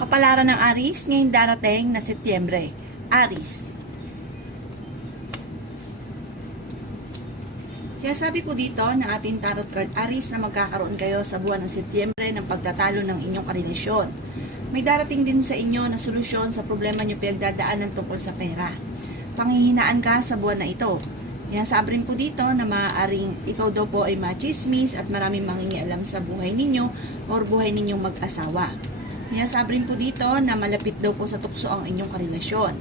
Kapalaran ng Aris ngayong darating na Setyembre. Aris. Sinasabi po dito ng ating tarot card Aris na magkakaroon kayo sa buwan ng Setyembre ng pagtatalo ng inyong karelasyon. May darating din sa inyo na solusyon sa problema nyo pinagdadaanan tungkol sa pera. Panghihinaan ka sa buwan na ito. Yan sabi rin po dito na maaaring ikaw daw po ay machismis at maraming mangingialam sa buhay ninyo or buhay ninyong mag-asawa. Yan sabi rin po dito na malapit daw po sa tukso ang inyong karelasyon.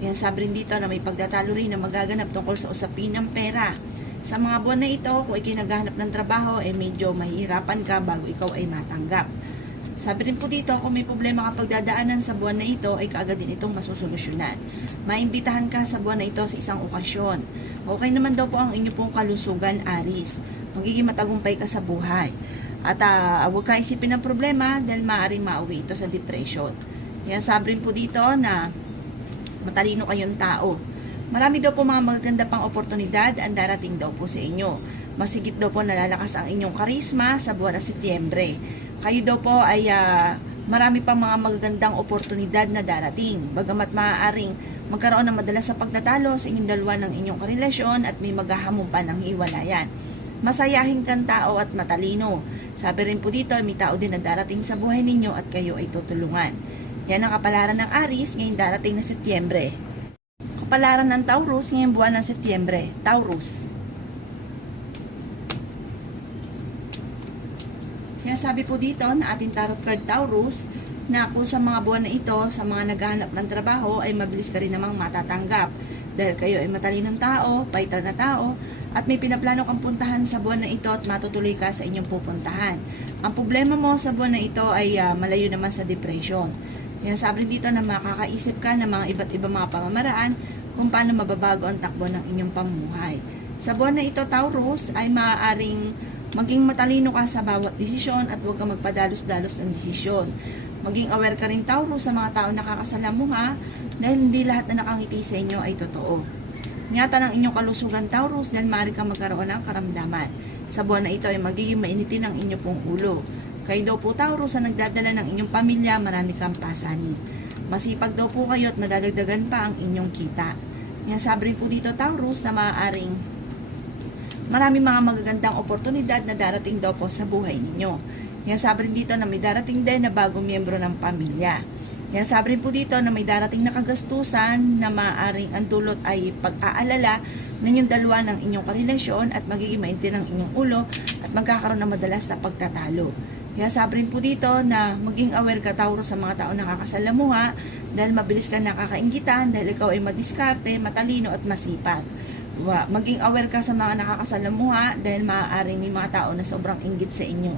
Yan sabi rin dito na may pagtatalo rin na magaganap tungkol sa usapin ng pera. Sa mga buwan na ito, kung ikinaghahanap ng trabaho, medyo mahihirapan ka bago ikaw ay matanggap. Sabi rin po dito, kung may problema ka pagdadaanan sa buwan na ito, ay kaagad din itong masusolusyonan. Maimbitahan ka sa buwan na ito sa isang okasyon. Okay naman daw po ang inyo pong kalusugan, Aris. Magiging matagumpay ka sa buhay. At huwag ka isipin ng problema dahil maaaring mauwi ito sa depression. Yan sabi rin po dito na matalino kayong tao. Marami daw po mga magaganda pang oportunidad ang darating daw po sa inyo. Masigit daw po nalalakas ang inyong karisma sa buwan ng Setyembre. Kayo daw po ay marami pang mga magagandang oportunidad na darating. Bagamat maaaring magkaroon ng madalas sa pagtatalo sa inyong dalawa ng inyong karelasyon at may maghahamon pa ng hiwalayan. Masayahin kang tao at matalino. Sabi rin po dito, may tao din na darating sa buhay ninyo at kayo ay tutulungan. Yan ang kapalaran ng Aris ngayong darating na Setyembre. Kapalaran ng Taurus ngayong buwan ng Setyembre. Taurus. Sinasabi po dito na ating tarot card Taurus na kung sa mga buwan na ito, sa mga naghahanap ng trabaho ay mabilis ka rin namang matatanggap. Dahil kayo ay matalinong tao, fighter na tao, at may pinaplano kang puntahan sa buwan na ito at matutuloy ka sa inyong pupuntahan. Ang problema mo sa buwan na ito ay malayo naman sa depression. Yan sabi dito na makakaisip ka ng mga iba't ibang mga pamamaraan kung paano mababago ang takbo ng inyong pamumuhay. Sa buwan na ito, Taurus, ay maaaring maging matalino ka sa bawat desisyon at huwag kang magpadalos-dalos ng desisyon. Maging aware ka rin, Taurus, sa mga tao nakakasalamuha dahil hindi lahat na nakangiti sa inyo ay totoo. Ingatan ang inyong kalusugan, Taurus, dahil maaari kang magkaroon ng karamdaman. Sa buwan na ito ay magiging mainitin ang inyong pong ulo. Kayo daw po, Taurus, sa nagdadala ng inyong pamilya, marami kang pasanin. Masipag daw po kayo at madadagdagan pa ang inyong kita. Yan sabi rin po dito, Taurus, na maaaring maraming mga magagandang oportunidad na darating daw po sa buhay ninyo. Yan sabi rin dito na may darating din na bagong miyembro ng pamilya. Yan sabi rin po dito na may darating na kagastusan na maaaring ang dulot ay pag-aalala ninyong dalawa ng inyong karelasyon at magiging maintin ang inyong ulo at magkakaroon ng madalas na pagtatalo. Yan sabi rin po dito na maging aware ka, Taurus, sa mga tao nakakasalamuha dahil mabilis ka nakakainggitan dahil ikaw ay madiskarte, matalino at masipag. Maging aware ka sa mga nakakasalamuha dahil maaaring may mga tao na sobrang inggit sa inyo.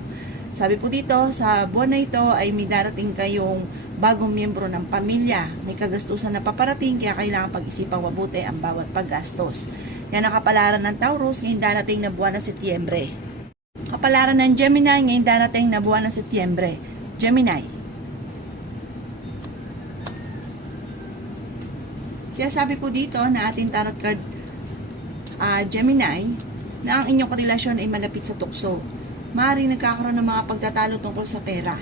Sabi po dito, sa buwan na ito ay may darating kayong bagong miyembro ng pamilya. May kagastusan na paparating kaya kailangan pag-isipang mabuti ang bawat paggastos. Yan ang kapalaran ng Taurus ngayong darating na buwan ng Setyembre. Kapalaran ng Gemini ngayong darating na buwan ng Setyembre. Gemini. Kaya sabi po dito na ating tarot card Gemini na ang inyong relasyon ay malapit sa tukso. Maaaring nagkakaroon ng mga pagtatalo tungkol sa pera.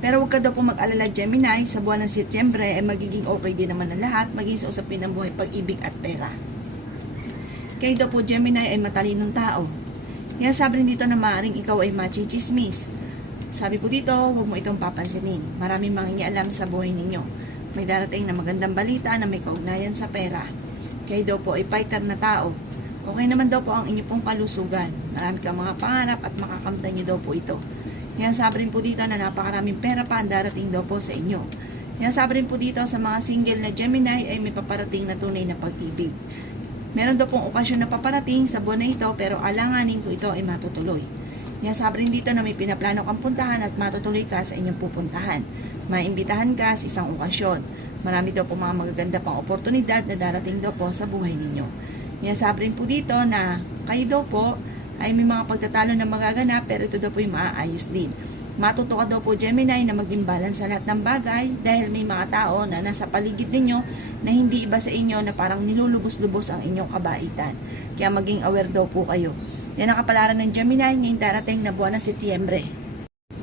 Pero huwag ka daw po mag-alala, Gemini, sa buwan ng Setyembre ay magiging okay din naman ang lahat, maging sa usapin ng buhay, pag-ibig at pera. Kayo daw po, Gemini, ay matalinong tao. Yan sabi rin dito na maaaring ikaw ay machismis. Sabi po dito, huwag mo itong papansinin. Maraming mangingialam sa buhay ninyo. May darating na magandang balita na may kaugnayan sa pera. Kayo daw po ay fighter na tao. Okay naman daw po ang inyong pong kalusugan. Marami kang mga pangarap at makakamtan nyo daw po ito. Yan sabi rin po dito na napakaraming pera pa ang darating daw po sa inyo. Yan sabi rin po dito sa mga single na Gemini ay may paparating na tunay na pag-ibig. Meron daw pong okasyon na paparating sa buwan na ito pero alanganin ko ito ay matutuloy. Yan sabi rin dito na may pinaplano kang puntahan at matutuloy ka sa inyong pupuntahan. Maimbitahan ka sa isang okasyon. Marami daw po mga magaganda pang oportunidad na darating daw po sa buhay ninyo. Yan sabi rin po dito na kayo daw po ay may mga pagtatalo na magaganap pero ito daw po yung maaayos din. Matuto ka daw po, Gemini, na maging balance sa lahat ng bagay dahil may mga tao na nasa paligid ninyo na hindi iba sa inyo na parang nilulubos-lubos ang inyong kabaitan. Kaya maging aware daw po kayo. Yan ang kapalaran ng Gemini ngayong darating na buwan ng Setyembre.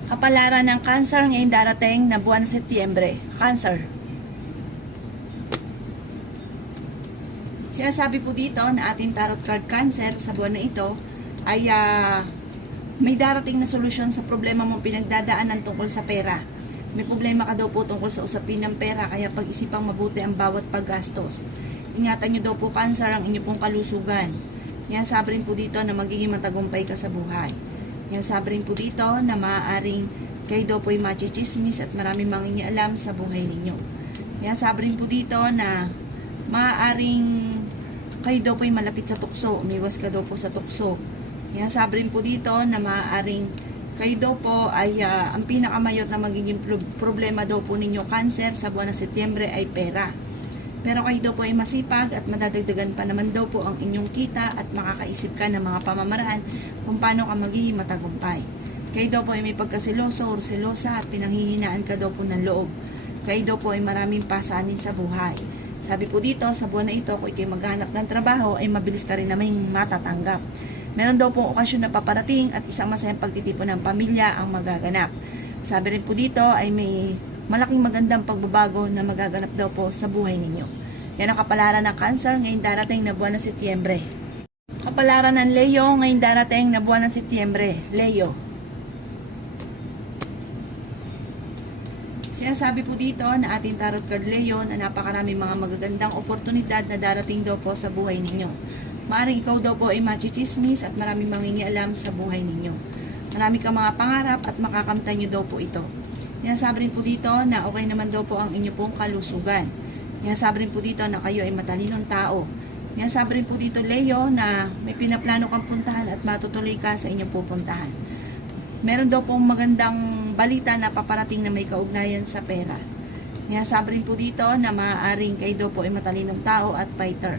Kapalaran ng Cancer ngayong darating na buwan ng Setyembre. Cancer. Sinasabi po dito na ating tarot card Cancer sa buwan na ito ay may darating na solusyon sa problema mong pinagdadaanan tungkol sa pera. May problema ka daw po tungkol sa usapin ng pera, kaya pag-isipang mabuti ang bawat paggastos. Ingatan nyo daw po Cancer ang inyo pong kalusugan. Yan sabi rin po dito na magiging matagumpay ka sa buhay. Yan sabi rin po dito na maaaring kayo daw po ay machichismis at maraming mangingialam sa buhay ninyo. Yan sabi rin po dito na maaaring kayo daw po ay malapit sa tukso, umiwas ka daw po sa tukso. Yan sabi rin po dito na maaaring kayo daw po ay ang pinakamayor na magiging problema daw po ninyo Cancer sa buwan ng Setyembre ay pera. Pero kayo daw po ay masipag at madadagdagan pa naman daw po ang inyong kita at makakaisip ka ng mga pamamaraan kung paano ka magiging matagumpay. Kayo daw po ay may pagkasiloso o selosa at pinanghihinaan ka daw po ng loob. Kayo daw po ay maraming pasanin sa buhay. Sabi po dito, sa buwan na ito, kung ikaw maghanap ng trabaho, ay mabilis ka rin naman matatanggap. Meron daw pong okasyon na paparating at isang masayang pagtitipon ng pamilya ang magaganap. Sabi rin po dito ay may malaking magandang pagbabago na magaganap daw po sa buhay ninyo. Yan ang kapalaran ng Cancer ngayong darating na buwan ng Setyembre. Kapalaran ng Leo ngayong darating na buwan ng Setyembre. Leo. Sinasabi po dito na ating tarot card Leo na napakaraming mga magagandang oportunidad na darating daw po sa buhay ninyo. Maaaring ikaw daw po ay machichismis at maraming mangingialam sa buhay ninyo. Marami kang mga pangarap at makakamtan nyo daw po ito. Yan sabi rin po dito na okay naman daw po ang inyo pong kalusugan. Yan sabi rin po dito na kayo ay matalinong tao. Yan sabi rin po dito Leo na may pinaplano kang puntahan at matutuloy ka sa inyong pupuntahan. Meron daw pong magandang balita na paparating na may kaugnayan sa pera. Yan sabi rin po dito na maaaring kayo daw po ay matalinong tao at fighter.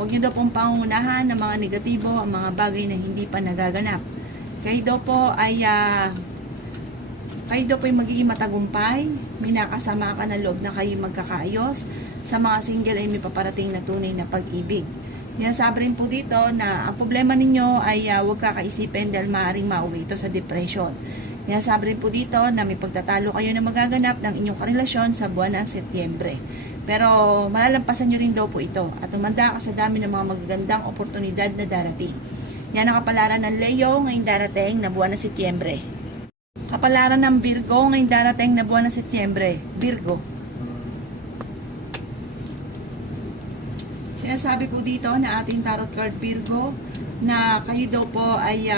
Huwag nyo daw pong pangunahan ng mga negatibo ang mga bagay na hindi pa nagaganap. Kayo daw po ay magiging matagumpay, may nakasama ka na loob na kayo magkakaayos. Sa mga single ay may paparating na tunay na pag-ibig. Yan sabi rin po dito na ang problema ninyo ay huwag kakaisipin dahil maaaring mauwi ito sa depression. Yan sabi rin po dito na may pagtatalo kayo na magaganap ng inyong karelasyon sa buwan ng Setyembre. Pero malalampasan nyo rin daw po ito at umanda ka sa dami ng mga magagandang oportunidad na darating. Yan ang kapalaran ng Leo ngayong darating na buwan ng Setyembre. Kapalaran ng Virgo ngayong darating na buwan ng Setyembre. Virgo. Sinasabi po dito na ating tarot card Virgo na kayo daw po ay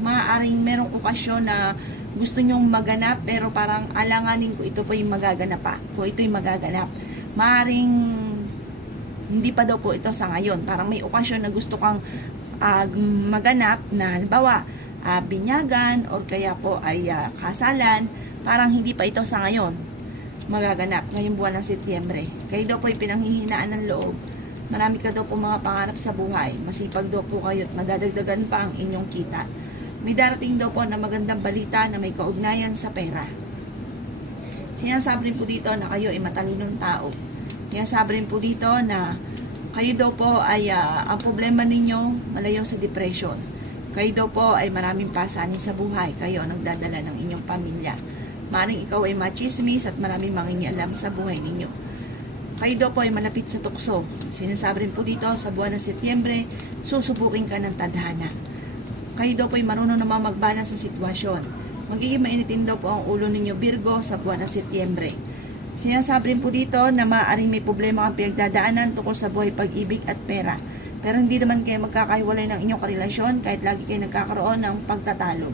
maaaring merong okasyon na gusto nyong maganap pero parang alanganin ko ito po yung magaganap pa. Kung ito yung magaganap. Maaaring hindi pa daw po ito sa ngayon. Parang may okasyon na gusto kang maganap na halimbawa binyagan or kaya po ay kasalan, parang hindi pa ito sa ngayon magaganap ngayong buwan ng Setyembre. Kayo daw po ay pinanghihinaan ng loob. Marami ka daw po mga pangarap sa buhay. Masipag daw po kayo at madadagdagan pa ang inyong kita. May darating daw po na magandang balita na may kaugnayan sa pera. Sinasabi rin po dito na kayo ay matalinong tao. Sinasabi rin po dito na kayo daw po ay ang problema ninyo malayo sa depression. Kayo daw po ay maraming pasanin sa buhay. Kayo ang nagdadala ng inyong pamilya. Maring ikaw ay machismis at maraming mangingialam sa buhay ninyo. Kayo daw po ay malapit sa tukso. Sinasabi rin po dito sa buwan ng Setyembre, susubukin ka ng tadhana. Kayo daw po ay marunong naman magbalance sa sitwasyon. Magiging mainitin daw po ang ulo ninyo Virgo sa buwan ng Setyembre. Sinasabi rin po dito na maaaring may problema ang pinagdadaanan tungkol sa buhay, pag-ibig at pera. Pero hindi naman kayo magkakahiwalay ng inyong karelasyon kahit lagi kayo nagkakaroon ng pagtatalo.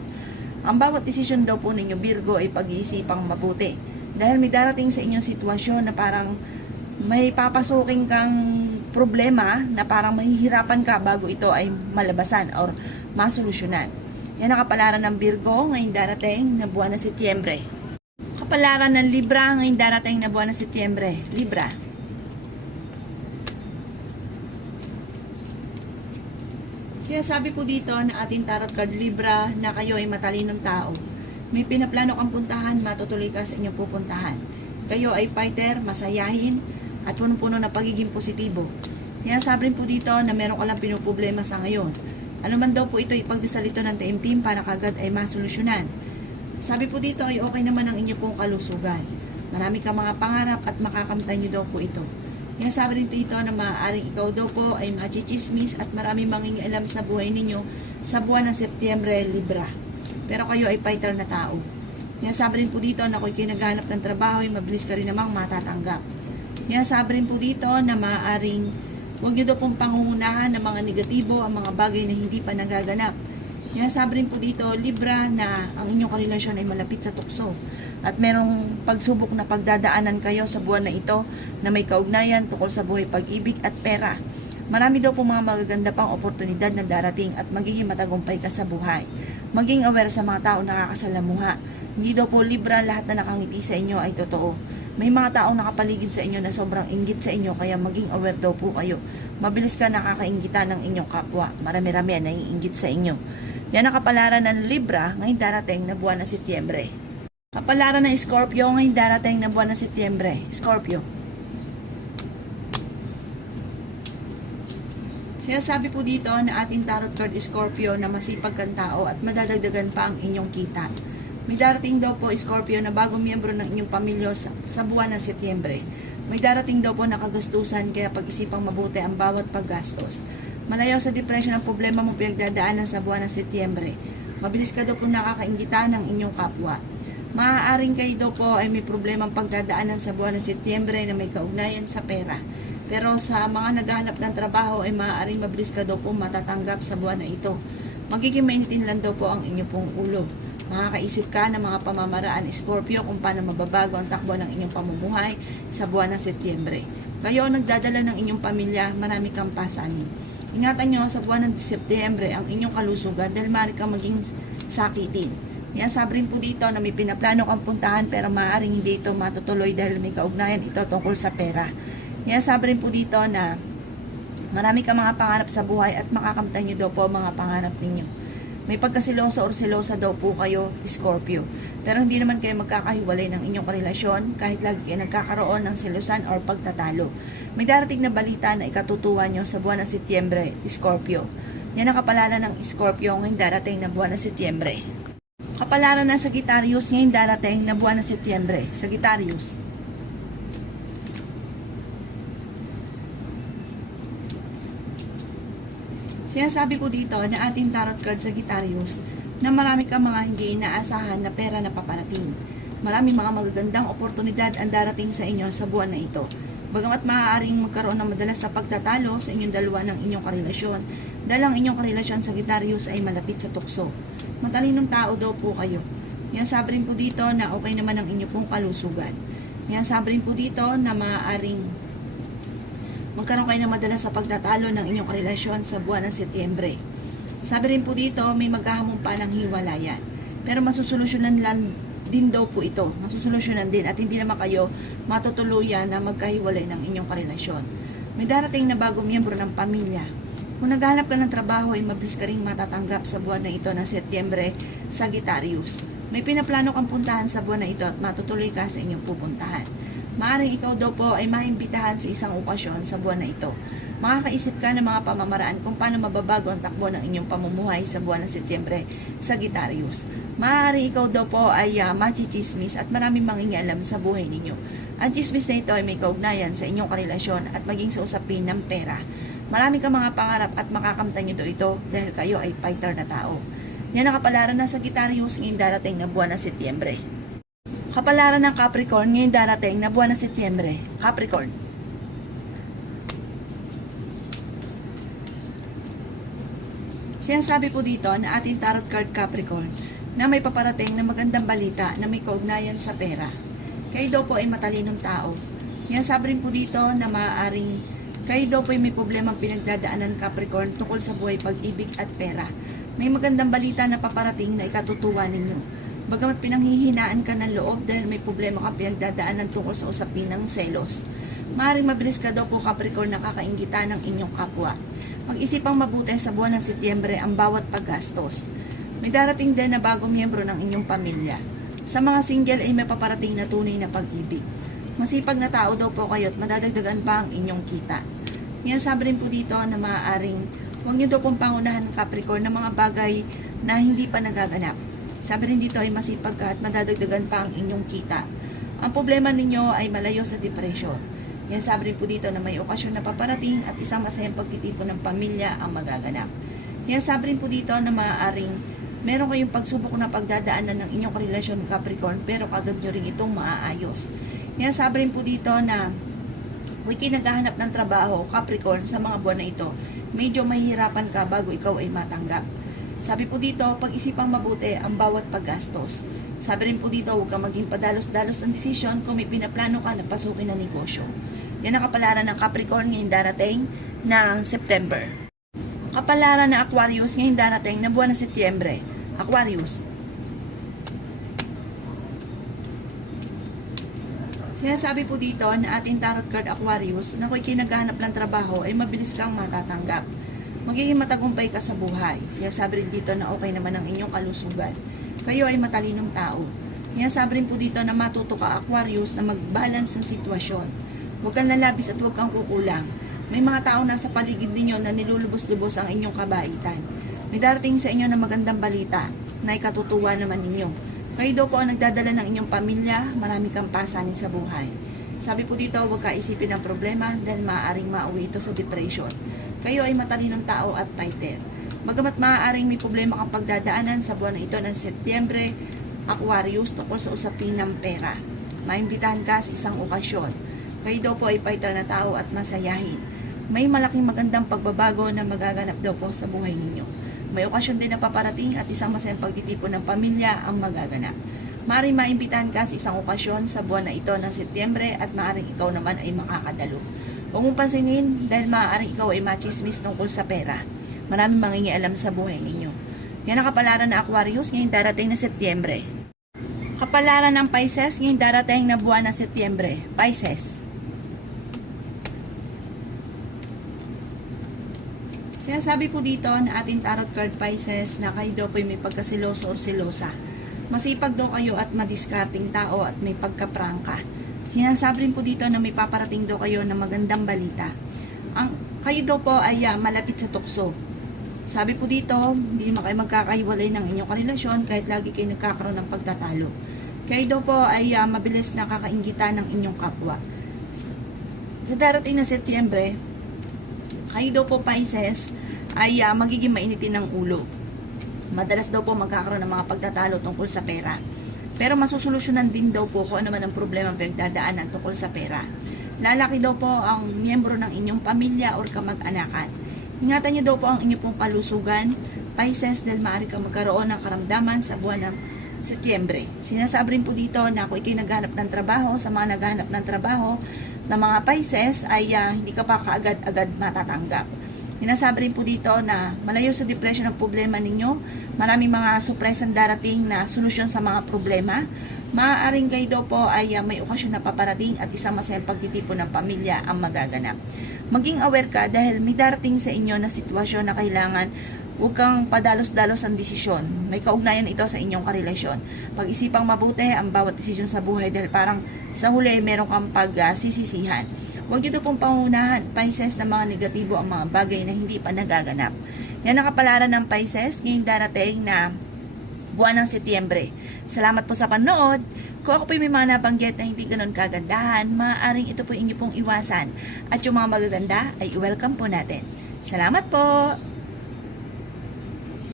Ang bawat desisyon daw po ninyo Virgo ay pag-iisipang mabuti. Dahil may darating sa inyong sitwasyon na parang may papasukin kang problema na parang mahihirapan ka bago ito ay malabasan or masolusyonan. Yan ang kapalaran ng Virgo ngayong darating na buwan ng Setyembre. Kapalaran ng Libra ngayong darating na buwan ng Setyembre. Libra. Sinasabi po dito na ating tarot card Libra na kayo ay matalinong tao. May pinaplano kang puntahan, matutuloy ka sa inyong pupuntahan. Kayo ay fighter, masayahin, at punong-puno na pagiging positibo. Sinasabi rin po dito na meron ka lang pinuproblema sa ngayon. Ano man daw po ito, ipagdasal ito ng taimtim para kagad ay masolusyonan. Sabi po dito ay okay naman ang inyo pong kalusugan. Marami kang mga pangarap at makakamtan nyo daw po ito. Yan sabi rin dito na maaaring ikaw daw po ay machichismis at marami mangingialam sa buhay ninyo sa buwan ng Setyembre, Libra. Pero kayo ay fighter na tao. Yan sabi rin po dito na kung kinaghanap ng trabaho ay mabilis ka rin namang matatanggap. Yan sabi rin po dito na maaaring huwag nyo daw pong pangungunahan ng mga negatibo ang mga bagay na hindi pa nagaganap. Yan sabi rin po dito, Libra, na ang inyong karelasyon ay malapit sa tukso. At merong pagsubok na pagdadaanan kayo sa buwan na ito na may kaugnayan tungkol sa buhay, pag-ibig at pera. Marami daw po mga magaganda pang oportunidad na darating at magiging matagumpay ka sa buhay. Maging aware sa mga tao nakakasalamuha. Hindi daw po Libra lahat na nakangiti sa inyo ay totoo. May mga taong nakapaligid sa inyo na sobrang inggit sa inyo kaya maging aware daw po kayo. Mabilis ka nakakainggita ng inyong kapwa. Marami-rami ang naiinggit sa inyo. Yan ang kapalaran ng Libra ngayong darating na buwan ng Setyembre. Kapalaran ng Scorpio ngayong darating na buwan ng Setyembre. Scorpio. Sinasabi po dito na ating tarot card Scorpio na masipag kang tao at madadagdagan pa ang inyong kita. May darating daw po Scorpio na bagong miyembro ng inyong pamilya sa buwan ng Setyembre. May darating daw po na kagastusan kaya pag-isipang mabuti ang bawat paggastos. Malayo sa depression ang problema mo pinagdadaanan sa buwan ng Setyembre. Mabilis ka daw po nakakaingita ng inyong kapwa. Maaaring kayo daw po ay may problemang pagdadaanan sa buwan ng Setyembre na may kaugnayan sa pera. Pero sa mga naghahanap ng trabaho ay maaaring mabilis ka daw po matatanggap sa buwan na ito. Magiging mainitin lang daw po ang inyong pong ulo. Makakaisip ka ng mga pamamaraan Scorpio kung paano mababago ang takbo ng inyong pamumuhay sa buwan ng Setyembre. Kayo ang nagdadala ng inyong pamilya, marami kang pasanin. Ingatan nyo sa buwan ng Setyembre ang inyong kalusugan dahil maaari kang maging sakitin. Yan sabi rin po dito na may pinaplano kang puntahan pero maaaring hindi ito matutuloy dahil may kaugnayan ito tungkol sa pera. Yan sabi rin po dito na marami kang mga pangarap sa buhay at makakamtan nyo daw po mga pangarap ninyo. May pagkasilosa or silosa daw po kayo, Scorpio. Pero hindi naman kayo magkakahiwalay ng inyong karelasyon kahit lagi kayo nagkakaroon ng silusan or pagtatalo. May darating na balita na ikatutuwa nyo sa buwan ng Setyembre, Scorpio. Yan ang kapalaran ng Scorpio ngayong darating na buwan ng Setyembre. Kapalaran ng Sagittarius ngayong darating na buwan ng Setyembre, Sagittarius. Sinasabi po dito na ating tarot card Sagittarius na marami kang mga hindi inaasahan na pera na paparating. Maraming mga magagandang oportunidad ang darating sa inyo sa buwan na ito. Bagamat maaaring magkaroon ng madalas sa pagtatalo sa inyong dalawa ng inyong karelasyon, dahil ang inyong karelasyon Sagittarius ay malapit sa tukso. Matalinong tao daw po kayo. Yan sabi rin po dito na okay naman ang inyong pong kalusugan. Yan sabi rin po dito na maaaring magkaroon kayo ng madalas sa pagtatalo ng inyong relasyon sa buwan ng Setyembre. Sabi rin po dito, may maghahamon pa ng hiwalayan. Pero masusolusyonan lang din daw po ito. Masusolusyonan din at hindi naman kayo matutuluyan na magkahiwalay ng inyong karelasyon. May darating na bagong miyembro ng pamilya. Kung naghahanap ka ng trabaho ay mabilis ka rin matatanggap sa buwan na ito ng Setyembre, Sagittarius. May pinaplano kang puntahan sa buwan na ito at matutuloy ka sa inyong pupuntahan. Maaring ikaw daw po ay maimbitahan sa isang okasyon sa buwan na ito. Makakaisip ka ng mga pamamaraan kung paano mababago ang takbo ng inyong pamumuhay sa buwan ng Setyembre, Sagittarius. Maaring ikaw daw po ay machichismis at maraming mangingialam sa buhay ninyo. Ang chismis na ito ay may kaugnayan sa inyong karelasyon at maging sa usapin ng pera. Marami kang mga pangarap at makakamtan nyo ito dahil kayo ay fighter na tao. Yan ang kapalaran ng Sagittarius ngayong darating na buwan ng Setyembre. Kapalaran ng Capricorn ngayong darating na buwan ng Setyembre, Capricorn. Sinasabi po dito na ating tarot card Capricorn na may paparating na magandang balita na may kaugnayan sa pera. Kayo daw po ay matalinong tao. Yan sabi rin po dito na maaaring kayo daw po ay may problemang pinagdadaanan Capricorn tungkol sa buhay, pag-ibig at pera. May magandang balita na paparating na ikatutuwa ninyo. Bagamat pinanghihinaan ka ng loob dahil may problema kang pinagdadaanan tungkol sa usapin ng selos. Maaaring mabilis ka daw po Capricorn nakakainggita ng inyong kapwa. Pag-isipang mabuti sa buwan ng Setyembre ang bawat paggastos. May darating din na bagong miyembro ng inyong pamilya. Sa mga single ay may paparating na tunay na pag-ibig. Masipag na tao daw po kayo at madadagdagan pa ang inyong kita. Ngayon sabi rin po dito na maaaring huwag niyo daw pong pangunahan ng Capricorn ng mga bagay na hindi pa nagaganap. Sabi rin dito ay masipag ka at madadagdagan pa ang inyong kita. Ang problema ninyo ay malayo sa depression. Yan, sabi rin po dito na may okasyon na paparating at isang masayang pagtitipon ng pamilya ang magaganap. Yan, sabi rin po dito na maaaring meron kayong pagsubok na pagdadaanan ng inyong karelasyon Capricorn, pero kagad nyo rin itong maaayos. Yan, sabi rin po dito na kung naghahanap ng trabaho, Capricorn, sa mga buwan na ito, medyo mahihirapan ka bago ikaw ay matanggap. Sabi po dito, pag-isipang mabuti ang bawat paggastos. Sabi rin po dito, huwag kang maging padalos-dalos ng desisyon kung may pinaplano ka na pasukin na negosyo. Yan ang kapalaran ng Capricorn ngayong darating na September. Kapalaran ng Aquarius ngayong darating na buwan ng Setyembre. Aquarius. Sinasabi po dito na ating tarot card Aquarius na kung naghahanap ng trabaho ay mabilis kang matatanggap. Magiging matagumpay ka sa buhay. Sinasabi rin dito na okay naman ang inyong kalusugan. Kayo ay matalinong tao. Sinasabi rin po dito na matuto ka Aquarius na mag-balance ng sitwasyon. Huwag kang lalabis at huwag kang kukulang. May mga tao nasa paligid ninyo na nilulubos-lubos ang inyong kabaitan. May darating sa inyo na magandang balita na ikatutuwa naman ninyo. Kayo daw po ang nagdadala ng inyong pamilya, marami kang pasanin sa buhay. Sabi po dito, huwag ka isipin ng problema dahil maaaring mauwi ito sa depression. Kayo ay matalinong tao at fighter. Bagamat maaaring may problema kang pagdadaanan sa buwan na ito ng Setyembre, Aquarius, tungkol sa usapin ng pera. Maimbitahan ka sa isang okasyon. Kayo daw po ay fighter na tao at masayahin. May malaking magandang pagbabago na magaganap daw po sa buhay ninyo. May okasyon din na paparating at isang masayang pagtitipon ng pamilya ang magaganap. Maaaring maimbitahan ka sa isang okasyon sa buwan na ito ng Setyembre at maaaring ikaw naman ay makakadalo. Huwag mong pansinin dahil maaaring ikaw ay machismis tungkol sa pera. Maraming mangingialam sa buhay ninyo. Yan ang kapalaran ng Aquarius ngayong darating na Setyembre. Kapalaran ng Pisces ngayong darating na buwan ng Setyembre. Pisces. Sinasabi po dito na ating tarot card Pisces na kayo daw po may pagkasiloso o silosa. Masipag daw kayo at madiskarting tao at may pagkaprangka. Sinasabi rin po dito na may paparating daw kayo na magandang balita. Kayo daw po ay malapit sa tukso. Sabi po dito, hindi naman kayo magkakahiwalay ng inyong karelasyon kahit lagi kayo nagkakaroon ng pagtatalo. Kayo daw po ay mabilis na kakainggitan ng inyong kapwa. Sa darating na Setyembre, kayo daw po Pisces ay magiging mainitin ng ulo. Madalas daw po magkakaroon ng mga pagtatalo tungkol sa pera. Pero masusolusyonan din daw po kung ano man ang problema pinagdadaanan tungkol sa pera. Lalaki daw po ang miyembro ng inyong pamilya or kamag-anakan. Ingatan niyo daw po ang inyong pong kalusugan, Pisces, dahil maaari kang magkaroon ng karamdaman sa buwan ng Setyembre. Sinasabi rin po dito na kung ikay naghanap ng trabaho, sa mga naghanap ng trabaho na mga Pisces ay hindi ka pa kaagad-agad matatanggap. Sinasabi rin po dito na malayo sa depression ang problema ninyo, maraming mga surpresang darating na solusyon sa mga problema. Maaaring kayo daw po ay may okasyon na paparating at isang masayang pagtitipon ng pamilya ang magaganap. Maging aware ka dahil may darating sa inyo na sitwasyon na kailangan huwag kang padalos-dalos ang desisyon. May kaugnayan ito sa inyong karelasyon. Pag-isipang mabuti ang bawat desisyon sa buhay dahil parang sa huli meron kang pagsisisihan. Huwag nyo pong pangunahan, Pisces, na mga negatibo ang mga bagay na hindi pa nagaganap. Yan ang kapalaran ng Pisces ngayong darating na buwan ng Setyembre. Salamat po sa panood. Kung ako po may mga nabanggit na hindi ganun kagandahan, maaaring ito po inyo pong iwasan. At yung mga magaganda ay welcome po natin. Salamat po!